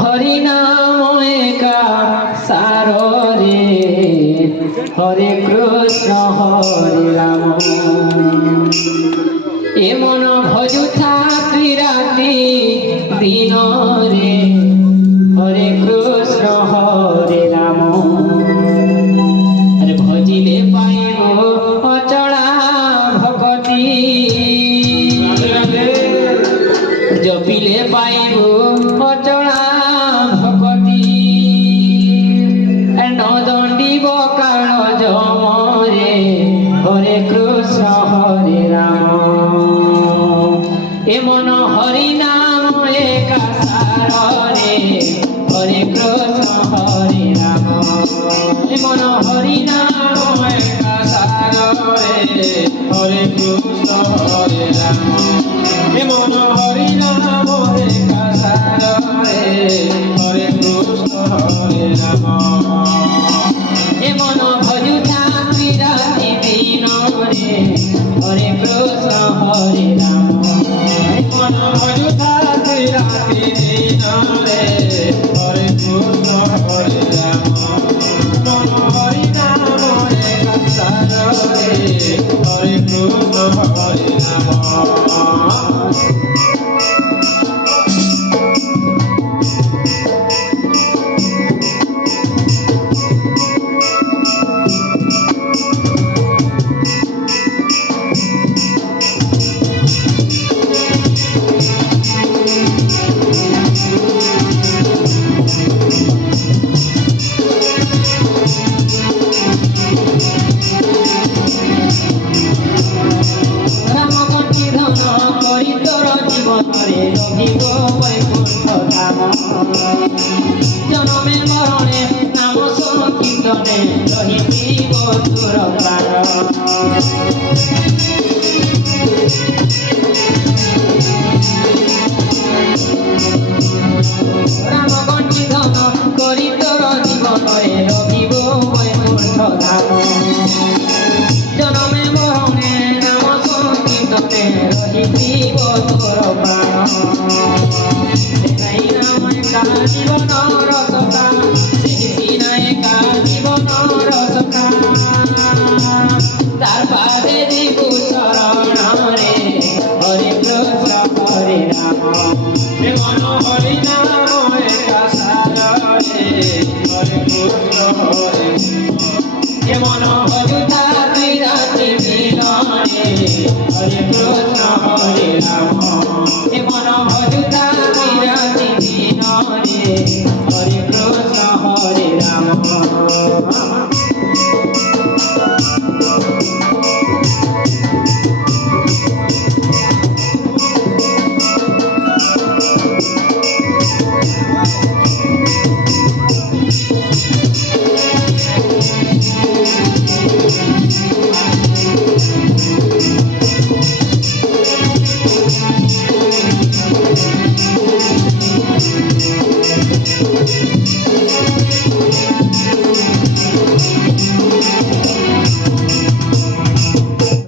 हरि नाम एका सारो रे हरे कृष्ण हरे राम ए मन भजुथा राति दिन रे हरे कृष्ण हरे राम अरे भजिले पाइबो अचला भगती जपिले पाइबो अचला भगती नदंडीब काल जमरे हरे कृष्ण हरे राम ए मन हरि नाम एका सार रे हरे कृष्ण हरे राम ए मन हरि नाम एका सार रे हरे कृष्ण हरे राम ए मन हरि नाम एका सार रे हरे कृष्ण हरे राम ए मन भजुथा राति दिन रे हरे कृष्ण हरे राम ए मन भजुथा राति दिन रे हरे कृष्ण हरे राम मन हरि नाम एका सार रे हरे कृष्ण हरे राम जनमे मरणे नाम संकीर्तने रहिथिब तोर प्राण राम बंटी धन करी तोर जीवनरे रहिब वैकुंठ धाम जनमे मरणे नाम संकीर्तने रहिथिब तोर प्राण जीवन